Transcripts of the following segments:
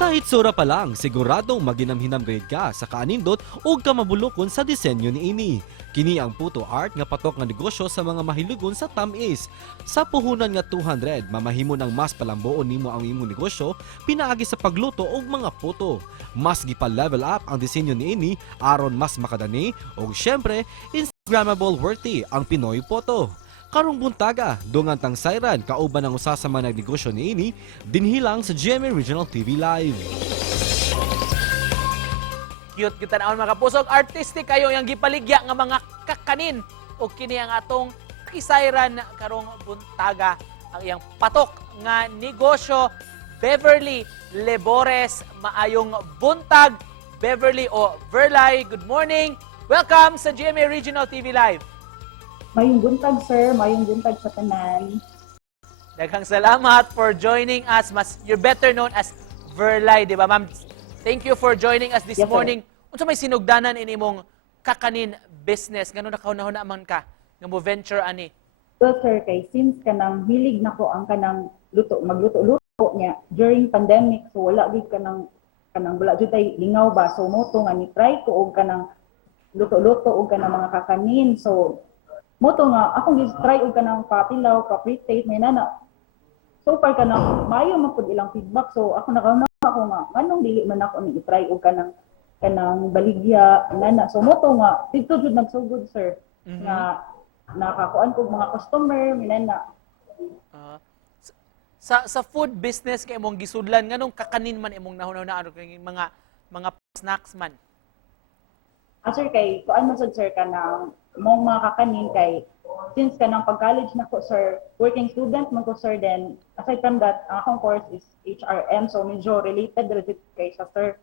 Sa hitsura pa lang, siguradong maginamhinam gayud ka sa kaanindot o kamabulokon sa disenyo ni ini. Kini ang puto art nga patok nga negosyo sa mga mahilugon sa tamis. Sa puhunan nga 200, mamahimo ng mas palambuon nimo ang imong negosyo pinaagi sa pagluto og mga puto. Mas gipa-level up ang disenyo ni ini aron mas makadani og syempre Instagrammable worthy ang Pinoy photo. Karong buntaga, dungan tang sayran kauban ang usa sa mga nagnegosyo ni ini dinhilang sa GMA Regional TV Live. Cute kita naon mga kapusog, artistic kayo yang gipaligya nga mga kakanin o kini ang atong kisayran karong buntaga ang iyang patok nga negosyo. Beverly Lebores, maayong buntag. Beverly o Verlay, good morning. Welcome sa GMA Regional TV Live. Mayong buntag, sir. Mayong buntag sa tanan. Daghang salamat for joining us. You're better known as Verlay, di ba, ma'am? Thank you for joining us this Yes, sir. morning. Unsa may sinugdanan ini mong kakanin business? Ngano nakahuna-huna man ka nga mo venture ani? Well, sir, kay since kanang hilig na ko ang kanang magluto-luto niya during pandemic, so wala gid kanang wala jud tay lingaw ba. So moto nga ni try ko og kanang luto-luto og kanang mga kakanin. So moto nga akong try og kanang patilaw, pa-pre-taste may nana. So far kanang maayo man pud ilang feedback. So ako nakauna ako nga nganong dili man ako ni try og kanang baligya nana. So moto nga dito jud nagsugod, sir. Nga nakakuan ko mga customer minana. Sa food business kay imong gisudlan nganong kakanin man imong nahuna-huna ano kay mga snacks man. Sir, kay kuan man sad, sir, kanang mong mga kakanin kay since kanang pag-college na ko, sir, working student man ko, sir, then aside from that ang akong course is HRM, so medyo related kay sa, sir.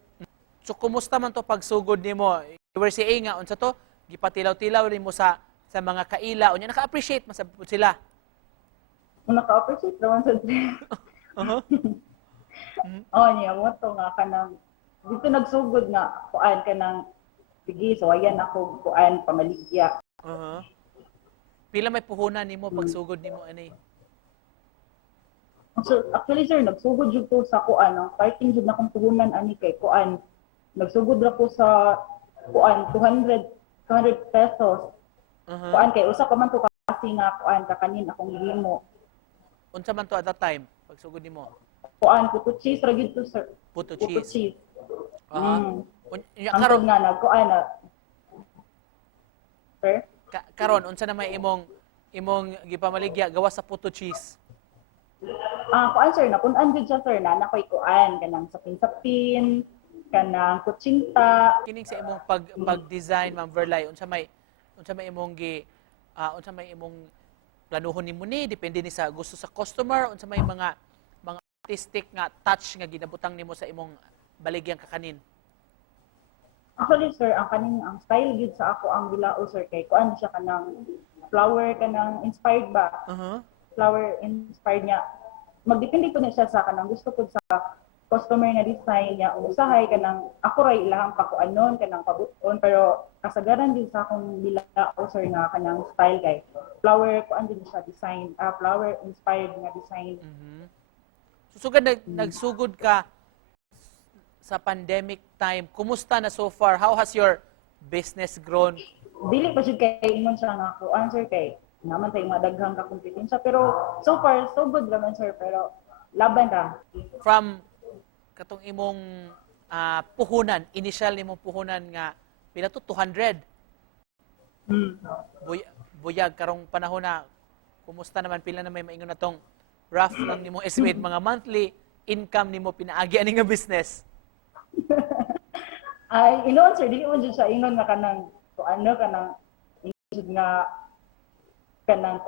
So kumusta man to pagsugod nimo? You were saying nga unsa to gipatilaw-tilaw nimo sa mga kaila unya naka-appreciate man sa sila. Kung naka-appreciate naman sa, sir. Niya mo to nga kanang dito nagsugod nga kuan kanang sige, so ayan ako kuan pamaligya. Pila may puhunan nimo pagsugod nimo ani? So, actually, sir, nagsugod jud ko sa kuan, ang parting jud na kong puhunan ani kay kuan. Nagsugod ra ko sa kuan 200 pesos. Kuan kay usa pa man to kasi nga kuan kakanin akong gihimo. Unsa man to at that time pagsugod nimo? Kuan puto cheese ra gyud to, sir. Puto Puto cheese. cheese. Ang Karon nga nagkuan na. Sir? karon unsa na may imong gipamaligya gawas sa puto cheese? Kuan, sir, napun-an jud siya, sir, na nakoy kuan kanang sapin-sapin, kanang kutsinta. Kining sa imong pag-design, Ma'am Verlay, unsa may imong planuhon nimo ni depende ni sa gusto sa customer, unsa may mga artistic nga touch nga ginabutang nimo sa imong baligyang kakanin? Actually, sir, ang style gid sa ako ang bilao, sir, kay kuan siya kanang flower kanang inspired ba? Flower inspired niya. Magdepende ko na siya sa kanang gusto ko sa customer na design niya. Usahay kanang ako ray ilahang pakuanon kanang pabuton, pero kasagaran din sa akong bilao, sir, nga kanang style kay flower kuan din siya design, flower inspired nga design. Susugod nagsugod ka sa pandemic time. Kumusta na so far? How has your business grown? Dili pa jud kay ingon siya nga ako answer kay naman tay mga daghang ka kompetensya, pero so far so good naman, sir, pero laban ra. From katong imong puhunan, initial nimong puhunan nga pila to 200. Buyag karong panahon na kumusta naman pila na may maingon natong rough lang nimong estimate mga monthly income nimo pinaagi ani nga business? Ay inon, sir, dili mo jud siya ingon nga kanang ano kanang jud nga kanang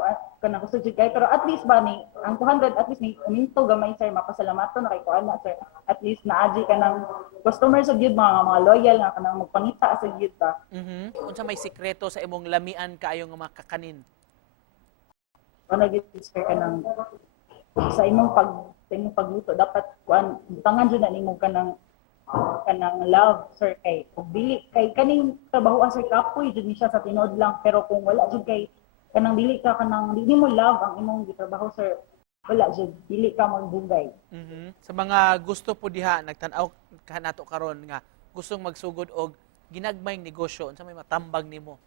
gusto jud kay, pero at least ba ni ang 200 at least ni uminto gamay, sir, mapasalamaton na kay kuan na, sir, at least naaji kanang customer sa gyud mga loyal nga kanang magpangita sa gyud ba. Unsa may sikreto sa imong lamian kaayo nga mga kakanin? Ano gyud, sir, kanang sa imong pagluto dapat kuan butangan jud na nimo kanang love, sir, kay kung dili kay kaning trabaho, sir, kapoy jud ni siya sa tinod lang, pero kung wala jud kay kanang dili mo love ang imong gitrabaho, sir, wala jud dili ka magbugay. Sa mga gusto po diha nagtan-aw kanato karon nga gustong magsugod og ginagmayng negosyo unsa may matambag nimo?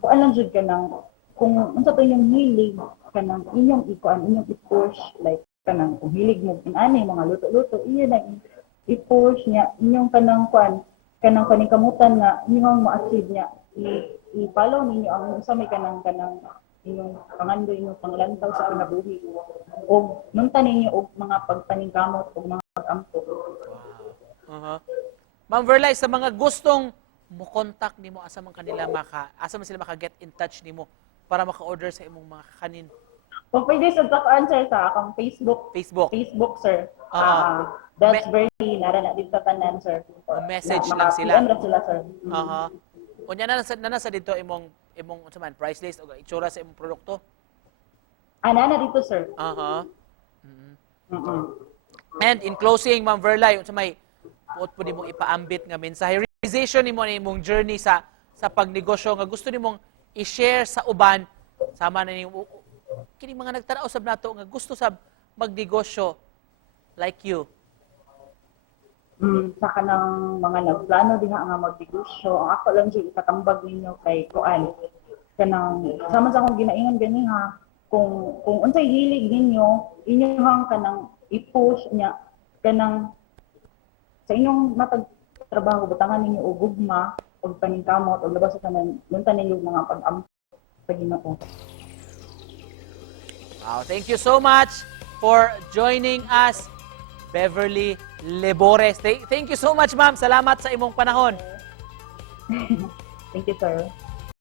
Kuan lang jud kanang kung unsa to yung hilig kanang inyong ikuan inyong i-push like kanang kung hilig mo inani mga luto-luto iyo na i-push niya inyong kanang kuan kanang paningkamutan nga inyong ma-achieve niya i-follow ninyo ang unsa may kanang inyong pangandoy inyong panglantaw sa kinabuhi o nunta ninyo og mga pagpaningkamot og mga pag-ampo. Ma'am Verlay, sa mga gustong mo contact nimo asa man sila maka get in touch nimo para maka-order sa imong mga kanin. O pwede sa takaan sir sa akong Facebook, sir. That's very nara na dito tanan sir. Message lang sila. PM lang sila sir. Unya na sa dito imong unsa man price list o itsura sa imong produkto. Na dito sir. And in closing, Ma'am Verlay, unsa may puot po nimong ipaambit nga mensahe, realization nimo na imong journey sa pagnegosyo nga gusto nimong i-share sa uban sama na nimo kini mga nagtanaw sab nato nga gusto sab magnegosyo like you. Sa kanang mga nagplano diha nga magnegosyo, ang ako lang jud ikatambag ninyo kay kuan. Kanang sama sa akong ginaingon ganiha, kung unsay hilig ninyo, inyong kanang i-push niya kanang sa inyong matag trabaho butangan ninyo og gugma og paningkamot og labas sa kanang nunta ninyo mga pag-ampo sa Ginoo. Wow, thank you so much for joining us, Beverly Lebores. Thank you so much, ma'am. Salamat sa imong panahon. Thank you, sir.